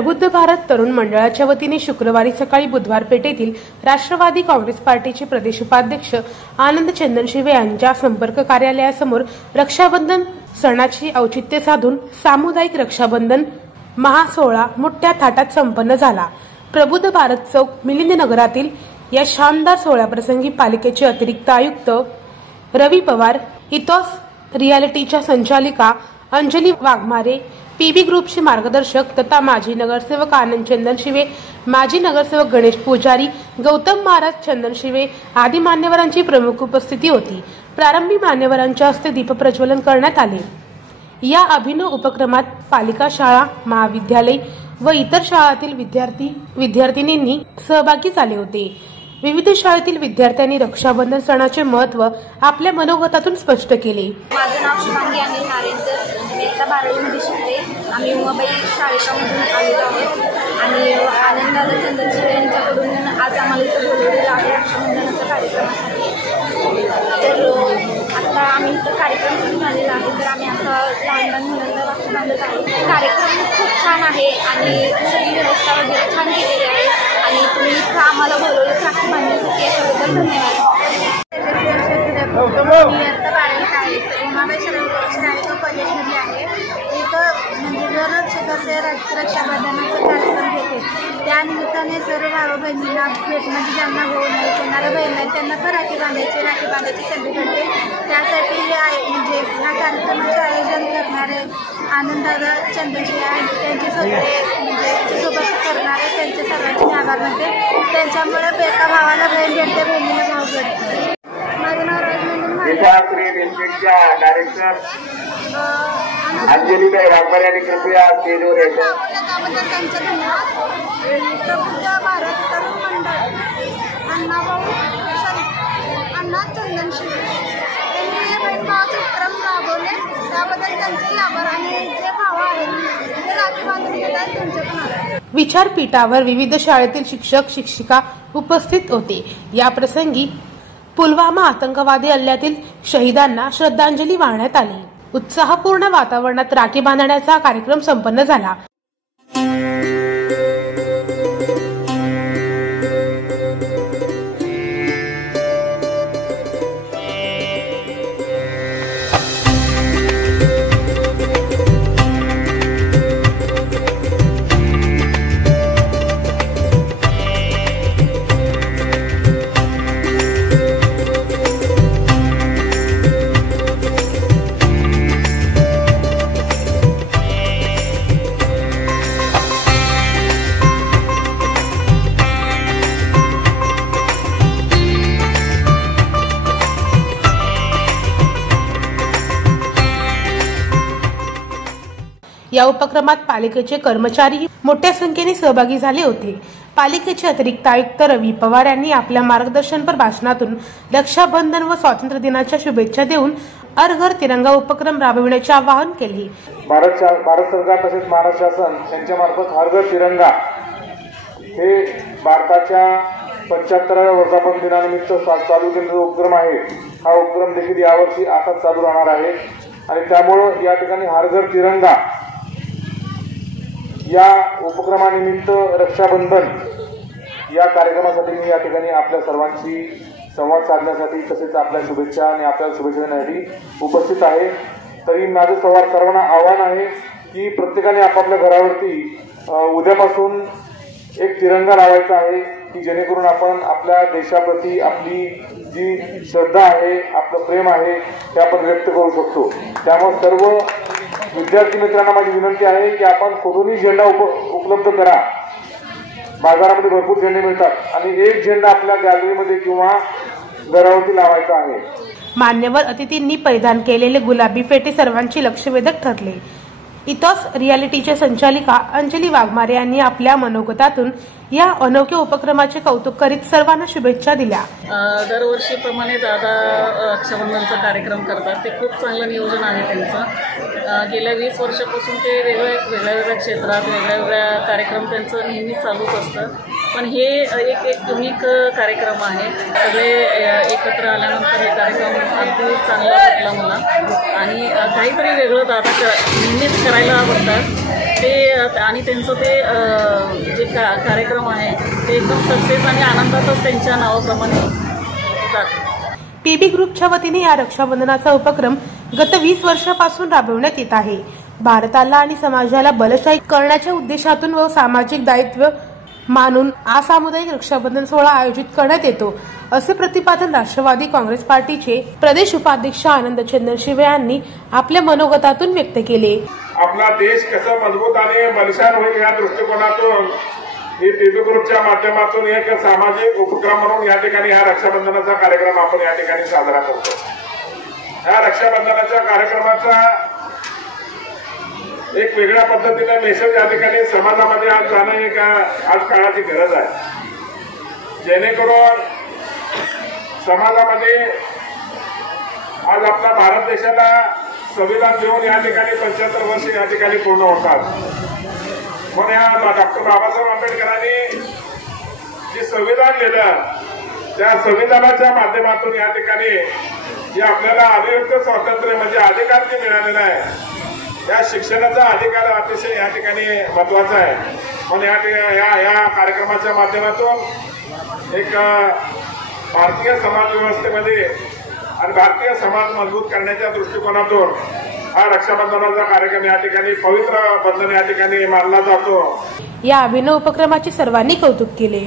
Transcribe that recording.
प्रबुद्ध भारत तरुण मंडळाच्या वतीने शुक्रवारी सकाळी बुधवार पेठेतील राष्ट्रवादी काँग्रेस पार्टीचे प्रदेश उपाध्यक्ष आनंद चंदनशिवे यांच्या संपर्क कार्यालयासमोर रक्षाबंधन सणाची औचित्य साधून सामुदायिक रक्षाबंधन महासोहळा मोठ्या थाटात संपन्न झाला। प्रबुद्ध भारत चौक मिलिंद नगरातील या शानदार सोहळ्याप्रसंगी पालिकेचे अतिरिक्त आयुक्त रवी पवार, इथॉस रियालिटीच्या संचालिका अंजली वाघमारे, पीबी ग्रुपचे मार्गदर्शक तथा माजी नगरसेवक आनंद चंदनशिवे, माजी नगरसेवक गणेश पुजारी, गौतम महाराज चंदनशिवे आदी मान्यवरांची प्रमुख उपस्थिती होती। प्रारंभी मान्यवरांच्या हस्ते दीपप्रज्वलन करण्यात आले। या अभिनव उपक्रमात पालिका शाळा, महाविद्यालय व इतर शाळांतील विद्यार्थिनींनी सहभागी झाले होते। विविध शाळेतील विद्यार्थ्यांनी रक्षाबंधन सणाचे महत्त्व आपल्या मनोगतातून स्पष्ट केले। माझं नाव शुभांगी अनिल नारेंजर, मी आता 12वीमध्ये शिकते। आम्ही उमाबाई शाळेमधून आलेलो आहोत आणि आनंदाला चंदनशिवे यांच्याकडून आज आम्हाला इथं बोलवलेलं आहे रक्षाबंधनाच्या कार्यक्रमासाठी। तर आता आम्ही इथं कार्यक्रम सुरू झालेला आहे, तर आम्ही आता लहान मुलांना राखी बांधत आहोत। कार्यक्रम खूप छान आहे आणि सगळी व्यवस्था वगैरे छान केलेली आहे आणि तुम्ही इथं आम्हाला बोलवलं राखी बांधण्यासाठी याच्याबद्दल धन्यवाद। मी आता 12वीत आहे, उमाबाई शाळेच्या कॉलेजमध्ये आहे। इथं म्हणजे दरवर्षी कसे रक्षाबंधनाचा कार्यक्रम घेते, त्यानिमित्ताने सर्व भाऊ बहिणींना भेट म्हणजे ज्यांना भाऊ नाही त्यांना बहीण नाही त्यांना पण राखी बांधायची संधी करते। त्यासाठी म्हणजे ह्या कार्यक्रमाचे आयोजन करणारे आनंददादा चंदनशिवे आहेत, त्यांचे सगळे म्हणजे सोबत करणारे त्यांचे सर्वांचे आभार मानते। त्यांच्यामुळे एका भावाला बहीण भेटते, बहिणीला भाऊ भेटते। माझं नाव अंजली वाघमारे यांनी कृपया स्टेजवर यायचं। त्यांचे धन्यवाद। प्रबुद्ध भारत तरुण मंडळ अण्णा चंदनशिवे यांनी हे बहीण भावाचे उपक्रम राबवले, त्याबद्दल त्यांचे आभार आणि जे भाव आहेत ते राखी बांधून घेतात त्यांचे पण आभार। विचारपीठावर विविध शाळेतील शिक्षक शिक्षिका उपस्थित होते। या प्रसंगी पुलवामा आतंकवादी हल्ल्यातील शहीदांना श्रद्धांजली वाहण्यात आली। उत्साहपूर्ण वातावरणात राखी बांधण्याचा कार्यक्रम संपन्न झाला। या उपक्रमात पालिकेचे कर्मचारी मोठ्या संख्येने सहभागी झाले होते। पालिकेचे अतिरिक्त आयुक्त रवी पवार यांनी आपल्या मार्गदर्शनपर भाषणातून रक्षाबंधन व स्वातंत्र्य दिनाच्या शुभेच्छा देऊन हर घर तिरंगा उपक्रम राबविण्याचे आवाहन केले। भारत सरकार तसेच महाराष्ट्र शासन यांच्यामार्फत हर घर तिरंगा हे भारताच्या 75व्या वर्धापन दिनानिमित्त चालू केलेला उपक्रम आहे। हा उपक्रम देखील यावर्षी असाच चालू राहणार आहे आणि त्यामुळे या ठिकाणी हर घर तिरंगा या उपक्रमानिमित्त रक्षाबंधन या कार्यक्रमासाठी मी या ठिकाणी आपल्या सर्वांशी संवाद साधण्यासाठी तसेच आपल्या शुभेच्छा आणि आपल्याला शुभेच्छा देण्यासाठी उपस्थित आहे। तरी माझं सर्वांना आव्हान आहे की प्रत्येकाने आपापल्या घरावरती उद्यापासून एक तिरंगा लावायचा आहे की जेणेकरून आपण आपल्या देशाप्रती आपली जी श्रद्धा आहे, आपलं प्रेम आहे ते आपण व्यक्त करू शकतो। त्यामुळे सर्व विद्यार्थी मित्रांना माझी विनंती आहे की आपण कुठूनही झेंडा उपलब्ध करा। बाजारामध्ये भरपूर झेंडे मिळतात आणि एक झेंडा आपल्या गॅलरीमध्ये किंवा घरावरती लावायचा आहे। मान्यवर अतिथींनी परिधान केलेले गुलाबी फेटे सर्वांचे लक्षवेधक ठरले। इथॉस रियालिटीच्या संचालिका अंजली वाघमारे यांनी आपल्या मनोगतातून या अनोख्या उपक्रमाचे कौतुक करीत सर्वांना शुभेच्छा दिल्या। दरवर्षीप्रमाणे दादा रक्षाबंधनचा कार्यक्रम करतात, ते खूप चांगलं नियोजन आहे त्यांचं। गेल्या 20 वर्षापासून ते वेगळ्या क्षेत्रात वेगळ्या कार्यक्रम त्यांचं नेहमी चालूच असतं, पण हे एक युनिक कार्यक्रम आहे। सगळे एकत्र आल्यानंतर हे कार्यक्रम अगदी चांगला वाटला मला आणि काहीतरी वेगळं दादा नेहमीच करायला आवडतात। ते आणि त्यांचं ते जे कार्यक्रम आहे ते एकदम सक्सेस आणि आनंदातच त्यांच्या नावाप्रमाणे जाते. पीबी ग्रुपच्या वतीने या रक्षाबंधनाचा उपक्रम गत 20 वर्षापासून राबवण्यात येत आहे. भारताला आणि समाजाला बलशाही करण्याच्या उद्देशातून व सामाजिक दायित्व मानून असामुदायिक रक्षाबंधन सोहळा आयोजित करण्यात येतो, असे प्रतिपादन राष्ट्रवादी काँग्रेस पार्टीचे प्रदेश उपाध्यक्ष आनंद चंदनशिवे यांनी आपल्या मनोगतातून व्यक्त केले. आपला देश कसा मजबूत आणि बलशान होईल या दृष्टिकोनातून ही पीबी ग्रुपच्या माध्यमातून एक सामाजिक उपक्रम म्हणून या ठिकाणी हा रक्षाबंधनाचा कार्यक्रम आपण या ठिकाणी साजरा करतो. या रक्षाबंधनाच्या कार्यक्रमाचा एक वेगळ्या पद्धतीने मेसेज या ठिकाणी समाजामध्ये आज जाणं एक आज काळाची गरज आहे, जेणेकरून समाजामध्ये आज आपल्या भारत देशाला संविधान देऊन या ठिकाणी 75 वर्ष या ठिकाणी पूर्ण होतात. म्हणून या डॉक्टर बाबासाहेब आंबेडकरांनी जे संविधान लिहिलं त्या संविधानाच्या माध्यमातून या ठिकाणी जे आपल्याला अभिव्यक्त स्वातंत्र्य म्हणजे अधिकार जे मिळालेला आहे त्या शिक्षणाचा अधिकार अतिशय या ठिकाणी महत्वाचा आहे. म्हणून या कार्यक्रमाच्या माध्यमातून एक भारतीय समाज व्यवस्थेमध्ये आणि भारतीय समाज मजबूत करण्याच्या दृष्टिकोनातून हा रक्षाबंधनाचा कार्यक्रम या ठिकाणी पवित्र बंधन या ठिकाणी मानला जातो. या अभिनव उपक्रमाचे सर्वांनी कौतुक केले.